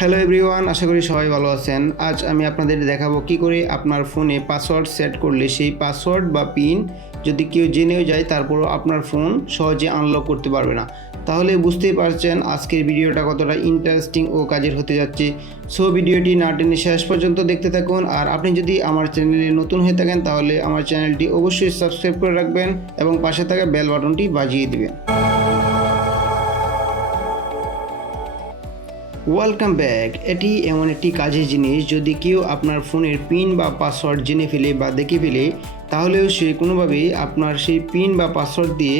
Hello everyone, আশা করি সবাই ভালো আছেন। আজ আমি আপনাদের দেখাবো কি করে আপনার ফোনে পাসওয়ার্ড সেট করলে সেই পাসওয়ার্ড বা পিন যদি কেউ জেনেও যায় তারপরও আপনার ফোন সহজে আনলক করতে পারবে না। তাহলে বুঝতেই পারছেন আজকের ভিডিওটা কতটা ইন্টারেস্টিং ও কাজের হতে যাচ্ছে। সো ভিডিওটি না টেনে শেষ পর্যন্ত দেখতে থাকুন। আর আপনি যদি আমার চ্যানেলে নতুন হয়ে থাকেন তাহলে আমার চ্যানেলটি অবশ্যই সাবস্ক্রাইব করে রাখবেন এবং পাশে থাকা বেল বাটনটি বাজিয়ে দিবেন। Welcome back. এটি এমন একটি কাজের জিনিস, যদি কেউ আপনার ফোনের পিন বা পাসওয়ার্ড জেনে ফেলে বা দেখে ফেলে তাহলেও সে কোনোভাবেই আপনার সেই পিন বা পাসওয়ার্ড দিয়ে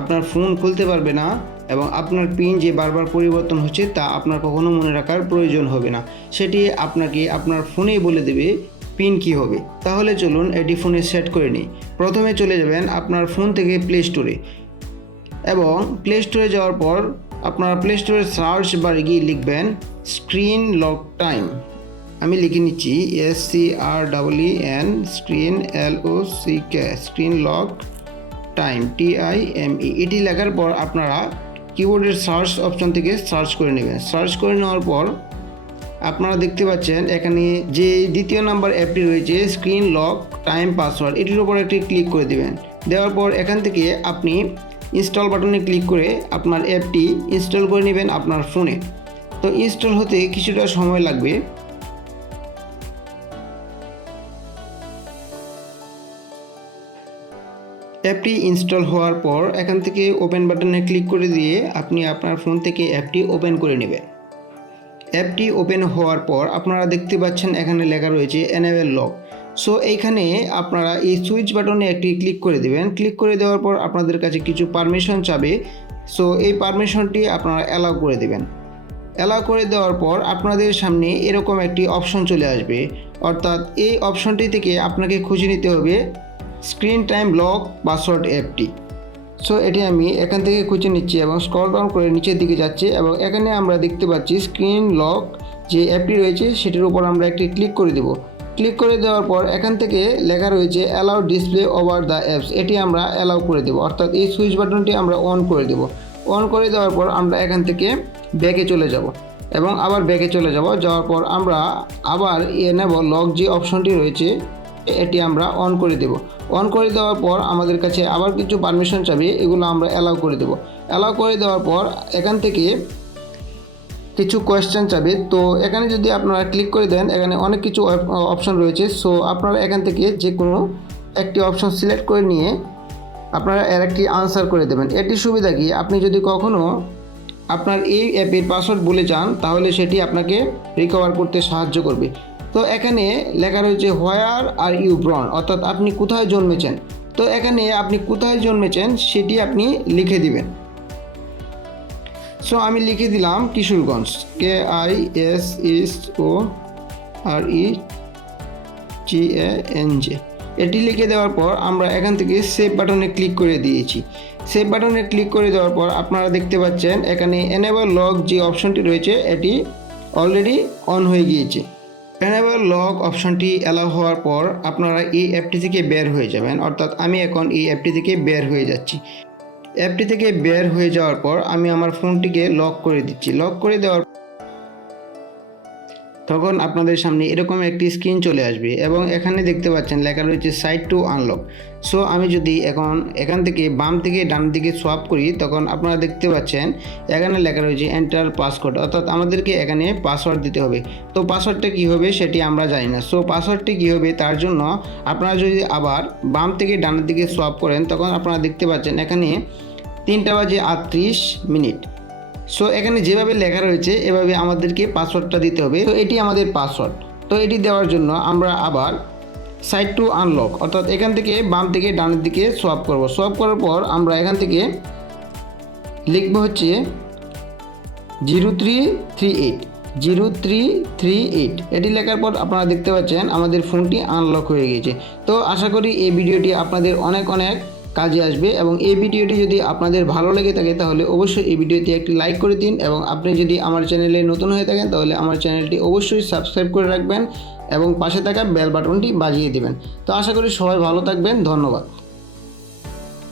আপনার ফোন খুলতে পারবে না এবং আপনার পিন যে বারবার পরিবর্তন হচ্ছে তা আপনার কখনো মনে রাখার প্রয়োজন হবে না। সেটি আপনাকে আপনার ফোনেই বলে দেবে পিন কি হবে। তাহলে চলুন এটি ফোনে সেট করে নিই। প্রথমে চলে যাবেন আপনার ফোন থেকে প্লে স্টোরে এবং প্লে স্টোরে যাওয়ার পর আপনার প্লে স্টোরের সার্চ বারে গিয়ে লিখবেন স্ক্রিন লক টাইম। আমি লিখে নিচ্ছি SCREEN screen LOCK screen lock time TIME। এটি লেখার পর আপনারা কিবোর্ডের সার্চ অপশন থেকে সার্চ করে নেবেন। সার্চ করে নেওয়ার পর আপনারা দেখতে পাচ্ছেন এখানে যে দ্বিতীয় নাম্বার অ্যাপটি রয়েছে স্ক্রিন লক টাইম পাসওয়ার্ড, এটির উপর একটি ক্লিক করে দেবেন। দেওয়ার পর এখান থেকে আপনি ইনস্টল বাটনে ক্লিক করে আপনার অ্যাপটি ইনস্টল করে নেবেন আপনার ফোনে। তো ইনস্টল হতে কিছুটা সময় লাগবে। অ্যাপটি ইনস্টল হওয়ার পর এখান থেকে ওপেন বাটনে ক্লিক করে দিয়ে আপনি আপনার ফোন থেকে অ্যাপটি ওপেন করে নেবেন। অ্যাপটি ওপেন হওয়ার পর আপনারা দেখতে পাচ্ছেন এখানে লেখা রয়েছে এনেবল লক। সো এইখানে আপনারা এই সুইচ বাটনে একটি ক্লিক করে দেবেন। ক্লিক করে দেওয়ার পর আপনাদের কাছে কিছু পারমিশন চাবে। সো এই পারমিশনটি আপনারা অ্যালাউ করে দেবেন। অ্যালাউ করে দেওয়ার পর আপনাদের সামনে এরকম একটি অপশন চলে আসবে, অর্থাৎ এই অপশনটি থেকে আপনাকে খুঁজে নিতে হবে স্ক্রিন টাইম লক পাসওয়ার্ড অ্যাপটি। সো এটি আমি এখান থেকে খুঁজে নিচ্ছি এবং স্ক্রল ডাউন করে নিচের দিকে যাচ্ছি এবং এখানে আমরা দেখতে পাচ্ছি স্ক্রিন লক যে অ্যাপটি রয়েছে সেটির উপর আমরা একটি ক্লিক করে দেব। ক্লিক করে দেওয়ার পর এখান থেকে লেখা রয়েছে allow display over the apps, এটি আমরা অ্যালাউ করে দেব, অর্থাৎ এই সুইচ বাটনটি আমরা অন করে দেব। অন করে দেওয়ার পর আমরা এখান থেকে ব্যাকে চলে যাব এবং আবার ব্যাকে চলে যাব। যাওয়ার পর আমরা আবার এনেবল লক যে অপশনটি রয়েছে এটি আমরা অন করে দেব। অন করে দেওয়ার পর আমাদের কাছে আবার কিছু পারমিশন চাবে, এগুলো আমরা অ্যালাউ করে দেব। অ্যালাউ করে দেওয়ার পর এখান থেকে কিছু কোয়েশ্চেন চাবে। তো এখানে যদি আপনারা ক্লিক করে দেন এখানে অনেক কিছু অপশন রয়েছে। সো আপনারা এখান থেকে যে কোনো একটি অপশন সিলেক্ট করে নিয়ে আপনারা এর একটি আনসার করে দেবেন। এটির সুবিধা কি, আপনি যদি কখনও আপনার এই অ্যাপের পাসওয়ার্ড ভুলে যান তাহলে সেটি আপনাকে রিকভার করতে সাহায্য করবে। তো এখানে লেখা রয়েছে হোয়ার আর ইউ ব্রন, অর্থাৎ আপনি কোথায় জন্মেছেন। তো এখানে আপনি কোথায় জন্মেছেন সেটি আপনি লিখে দিবেন। সো আমি লিখে দিলাম কিশোরগঞ্জ, KISOREGANJ। এটি লিখে দেওয়ার পর আমরা এখান থেকে সেভ বাটনে ক্লিক করে দিয়েছি। সেভ বাটনে ক্লিক করে দেওয়ার পর আপনারা দেখতে পাচ্ছেন এখানে এনেবল লক যে অপশনটি রয়েছে এটি অলরেডি অন হয়ে গিয়েছে। এনেবল লক অপশনটি অ্যালাউ হওয়ার পর আপনারা এই অ্যাপটি থেকে বের হয়ে যাবেন, অর্থাৎ আমি এখন এই অ্যাপটি থেকে বের হয়ে যাচ্ছি। অ্যাপটি থেকে বের হয়ে যাওয়ার পর আমি আমার ফোনটিকে লক করে দিচ্ছি। লক করে দেওয়ার তখন আপনাদের সামনে এরকম একটি স্ক্রিন চলে আসবে এবং এখানে দেখতে পাচ্ছেন লেখা রয়েছে সাইট টু আনলক। সো আমি যদি এখান থেকে বাম থেকে ডান দিকে সোয়াপ করি তখন আপনারা দেখতে পাচ্ছেন এখানে লেখা রয়েছে এন্টার পাসকোড, অর্থাৎ আমাদেরকে এখানে পাসওয়ার্ড দিতে হবে। তো পাসওয়ার্ডটা কী হবে সেটি আমরা জানি না। সো পাসওয়ার্ডটি কী হবে তার জন্য আপনারা যদি আবার বাম থেকে ডানের দিকে সোয়াপ করেন তখন আপনারা দেখতে পাচ্ছেন এখানে 3:38। সো এখানে যেভাবে লেখা রয়েছে এভাবে আমাদেরকে পাসওয়ার্ডটা দিতে হবে। তো এটি আমাদের পাসওয়ার্ড। তো এটি দেওয়ার জন্য আমরা আবার সাইট টু আনলক, অর্থাৎ এখান থেকে বাম থেকে ডানের দিকে সোয়াপ করব। সোয়াপ করার পর আমরা এখান থেকে লিখব হচ্ছে 0338। এটি লেখার পর আপনারা দেখতে পাচ্ছেন আমাদের ফোনটি আনলক হয়ে গেছে। তো আশা করি এই ভিডিওটি আপনাদের অনেক কাজে আসবে এবং এই ভিডিওটি যদি আপনাদের ভালো লেগে থাকে তাহলে অবশ্যই এই ভিডিওতে একটি লাইক করে দিন এবং আপনি যদি আমার চ্যানেলে নতুন হয়ে থাকেন তাহলে আমার চ্যানেলটি অবশ্যই সাবস্ক্রাইব করে রাখবেন এবং পাশে থাকা বেল বাটনটি বাজিয়ে দেবেন। তো আশা করি সবাই ভালো থাকবেন। ধন্যবাদ।